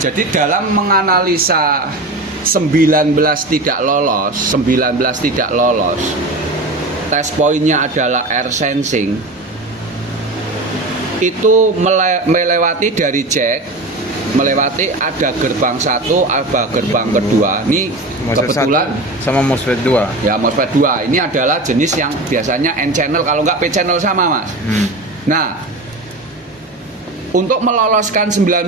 Jadi dalam menganalisa 19 tidak lolos, tes poinnya adalah air sensing. Itu melewati dari jack, melewati ada gerbang 1, ada gerbang kedua. Ini MOSFET kebetulan 1 sama MOSFET 2. Ya, MOSFET 2 ini adalah jenis yang biasanya N channel, kalau nggak P channel sama, Mas. Nah, untuk meloloskan 19,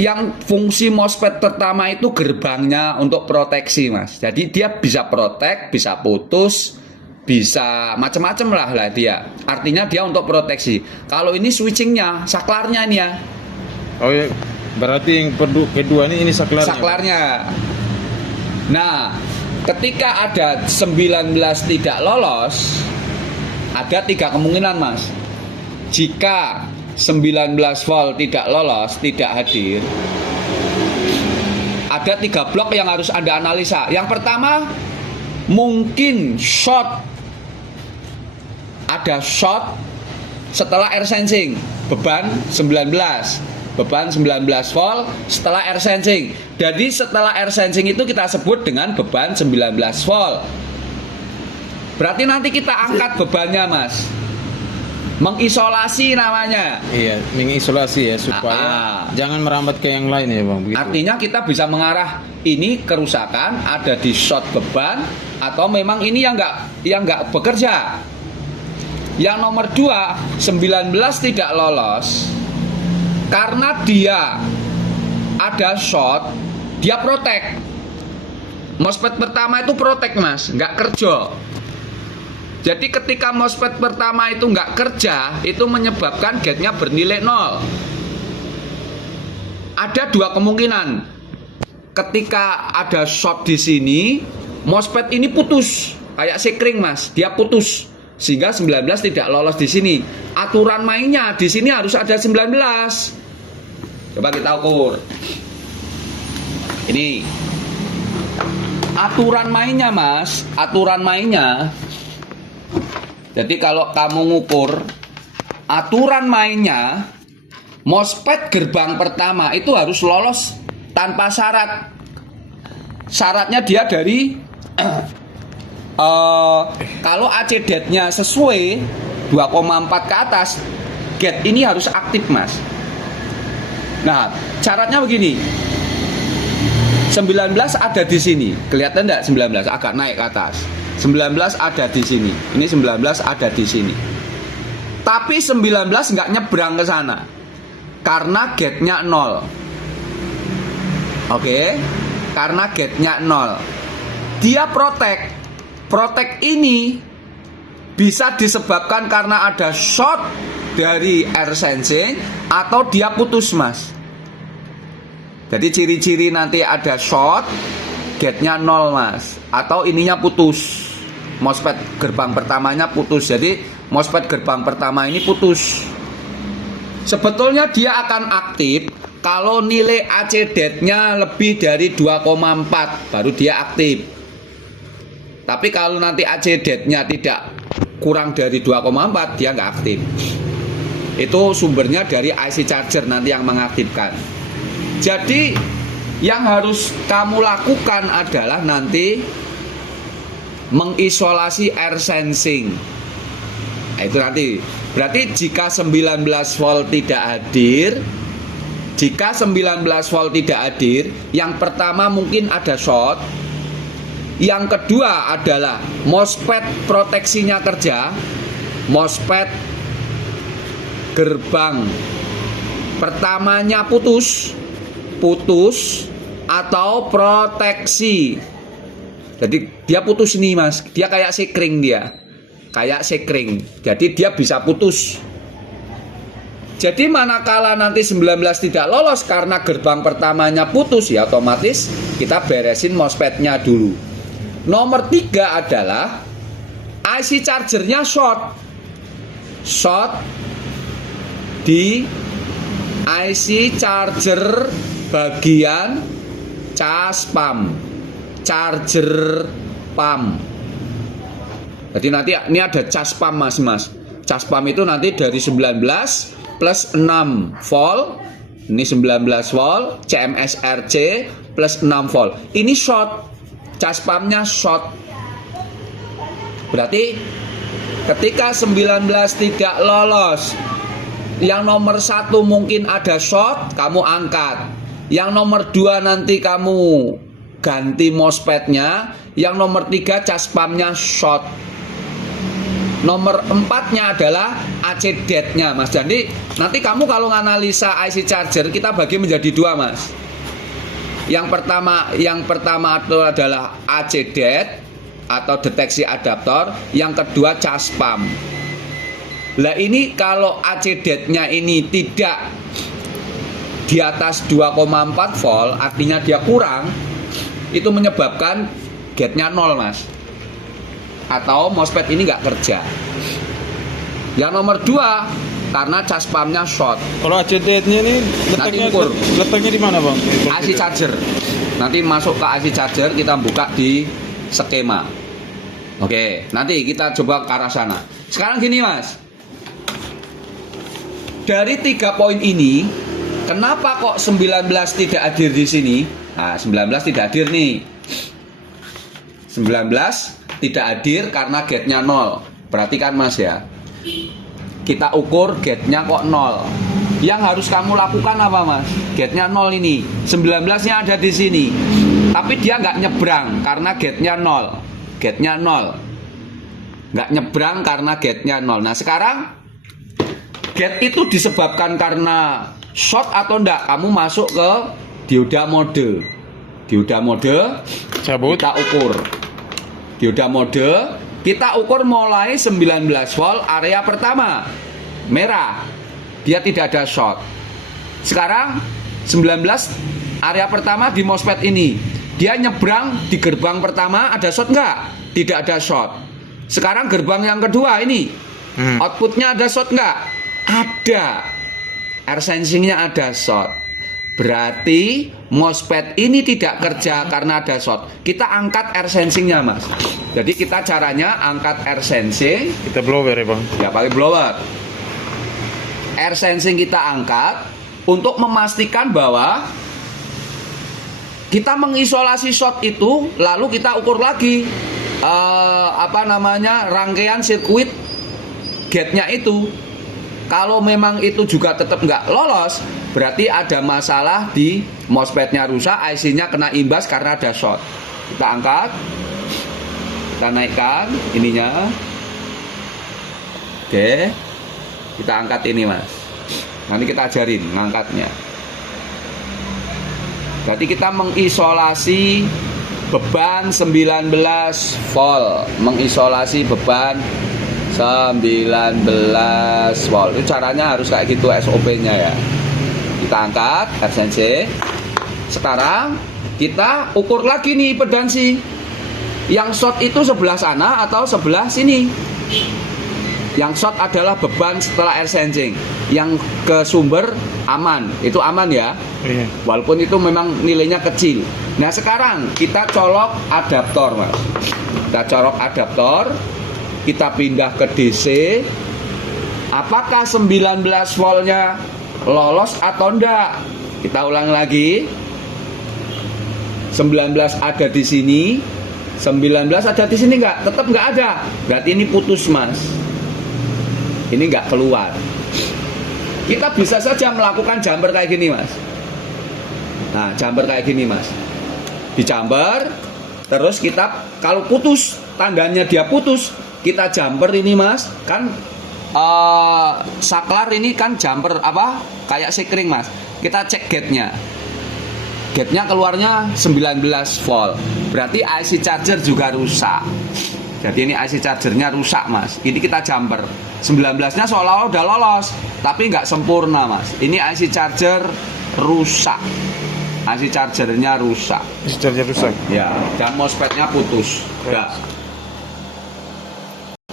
yang fungsi MOSFET pertama itu gerbangnya untuk proteksi, Mas. Jadi dia bisa protek, bisa putus, bisa macam-macam lah dia. Artinya dia untuk proteksi. Kalau ini switchingnya, saklarnya ini ya. Oh ya, berarti yang kedua ini saklarnya. Saklarnya. Nah, ketika ada 19 tidak lolos, ada 3 kemungkinan, Mas. Jika 19 volt tidak lolos, tidak hadir, ada 3 blok yang harus Anda analisa. Yang pertama, mungkin short. Ada short setelah air sensing, beban 19 volt setelah air sensing. Jadi setelah air sensing itu kita sebut dengan beban 19 volt. Berarti nanti kita angkat bebannya, Mas. Mengisolasi namanya. Iya, mengisolasi ya supaya jangan merambat ke yang lain ya, Bang. Begitu. Artinya kita bisa mengarah ini kerusakan ada di short beban atau memang ini yang nggak bekerja. Yang nomor 2, 19 tidak lolos karena dia ada short, dia protek. MOSFET pertama itu protek, Mas, nggak kerja. Jadi ketika MOSFET pertama itu nggak kerja, itu menyebabkan gate-nya bernilai 0. Ada 2 kemungkinan. Ketika ada short di sini, MOSFET ini putus, kayak sekring, Mas, dia putus sehingga 19 tidak lolos di sini. Aturan mainnya di sini harus ada 19. Coba kita ukur. Ini aturan mainnya, Mas. Aturan mainnya. Jadi kalau kamu ngukur aturan mainnya, MOSFET gerbang pertama itu harus lolos tanpa syarat. Syaratnya dia dari kalau AC DET-nya sesuai 2,4 ke atas, gate ini harus aktif, Mas. Nah, syaratnya begini. 19 ada di sini. Kelihatan enggak 19 agak naik ke atas. 19 ada di sini. Ini 19 ada di sini. Tapi 19 nggak nyebrang ke sana. Karena gate-nya 0. Oke? Karena gate-nya 0. Dia protek. Protek ini bisa disebabkan karena ada short dari air sensing atau dia putus, Mas. Jadi ciri-ciri nanti ada short, gate-nya 0, Mas, atau ininya putus. MOSFET gerbang pertamanya putus. Jadi MOSFET gerbang pertama ini putus. Sebetulnya dia akan aktif kalau nilai AC DET-nya lebih dari 2,4 baru dia aktif. Tapi kalau nanti AC DET-nya tidak kurang dari 2,4 dia nggak aktif. Itu sumbernya dari IC charger nanti yang mengaktifkan. Jadi yang harus kamu lakukan adalah nanti mengisolasi air sensing. Nah, itu nanti. Berarti jika 19 volt tidak hadir, yang pertama mungkin ada short. Yang kedua adalah MOSFET proteksinya kerja. MOSFET gerbang pertamanya putus atau proteksi. Jadi dia putus nih, Mas. Dia kayak sekring dia. Kayak sekring. Jadi dia bisa putus. Jadi manakala nanti 19 tidak lolos karena gerbang pertamanya putus, ya otomatis kita beresin MOSFET-nya dulu. Nomor 3 adalah IC chargernya short. Short di IC charger bagian cas pump, charger pump. Jadi nanti ini ada cas pump, Mas. Cas pump itu nanti dari 19 plus 6 volt Ini 19 volt, CMS RC plus 6 volt. Ini short, cas pumpnya short. Berarti ketika 19 tidak lolos, yang nomor 1 mungkin ada short, kamu angkat. Yang nomor 2 nanti kamu ganti MOSFET-nya. Yang nomor 3 cas pumpnya short. Nomor 4-nya adalah AC dead-nya, Mas. Jadi nanti kamu kalau nganalisa IC charger, kita bagi menjadi 2, Mas. Yang pertama itu adalah AC dead atau deteksi adaptor. Yang kedua cas pump. Lah ini kalau AC dead-nya ini tidak di atas 2,4 volt, artinya dia kurang, itu menyebabkan gate-nya 0, Mas. Atau MOSFET ini nggak kerja. Yang nomor 2, karena cas pumpnya short. Kalau ACD-nya ini letaknya di mana, Bang? IC charger. Nanti masuk ke IC charger, kita buka di skema. Oke, nanti kita coba ke arah sana. Sekarang gini, Mas. Dari 3 poin ini, kenapa kok 19 tidak hadir di sini? Nah, 19 tidak hadir nih. 19 tidak hadir karena gate-nya 0. Perhatikan, Mas ya. Kita ukur gate-nya kok 0. Yang harus kamu lakukan apa, Mas? Gate-nya 0 ini. 19-nya ada di sini. Tapi dia nggak nyebrang karena gate-nya 0. Gate-nya 0. Nggak nyebrang karena gate-nya 0. Nah, sekarang gate itu disebabkan karena short atau enggak? Kamu masuk ke dioda mode. Dioda mode Cabut. kita ukur. Dioda mode kita ukur mulai 19 volt area pertama. Merah. Dia tidak ada short. Sekarang 19 area pertama di MOSFET ini. Dia nyebrang di gerbang pertama, ada short enggak? Tidak ada short. Sekarang gerbang yang kedua ini. Outputnya ada short enggak? Ada. Air sensingnya ada short. Berarti MOSFET ini tidak kerja karena ada short. Kita angkat air sensingnya, Mas. Jadi kita caranya angkat air sensing. Kita blower ya, Bang? Ya, pakai blower. Air sensing kita angkat untuk memastikan bahwa kita mengisolasi short itu, lalu kita ukur lagi rangkaian sirkuit gate-nya itu. Kalau memang itu juga tetap nggak lolos, berarti ada masalah di MOSFET-nya rusak, IC-nya kena imbas karena ada short. Kita angkat, kita naikkan ininya. Oke, kita angkat ini, Mas. Nanti kita ajarin ngangkatnya. Berarti kita mengisolasi beban 19 volt, mengisolasi beban 19 volt. Itu caranya harus kayak gitu SOP-nya ya. Kita angkat air sensing. Sekarang kita ukur lagi nih pedansi. Yang short itu sebelah sana atau sebelah sini? Yang short adalah beban setelah air sensing. Yang ke sumber aman. Itu aman ya. Iya. Walaupun itu memang nilainya kecil. Nah, sekarang kita colok adaptor, Mas. Kita colok adaptor. Kita pindah ke DC. Apakah 19 voltnya lolos atau enggak? Kita ulang lagi. 19 ada di sini. 19 ada di sini enggak? Tetap enggak ada. Berarti ini putus, Mas. Ini enggak keluar. Kita bisa saja melakukan jumper kayak gini, Mas. Nah, jumper kayak gini, Mas. Dijumper, terus kita kalau putus, tandanya dia putus, kita jumper ini, Mas. Kan saklar ini kan jumper apa? Kayak sekring, Mas. Kita cek gate-nya. Gate-nya keluarnya 19 volt. Berarti IC charger juga rusak. Jadi ini IC chargernya rusak, Mas. Ini kita jumper. 19-nya seolah-olah udah lolos, tapi nggak sempurna, Mas. Ini IC charger rusak. IC chargernya rusak. IC charger rusak. Ya, dan MOSFET-nya putus. Ya.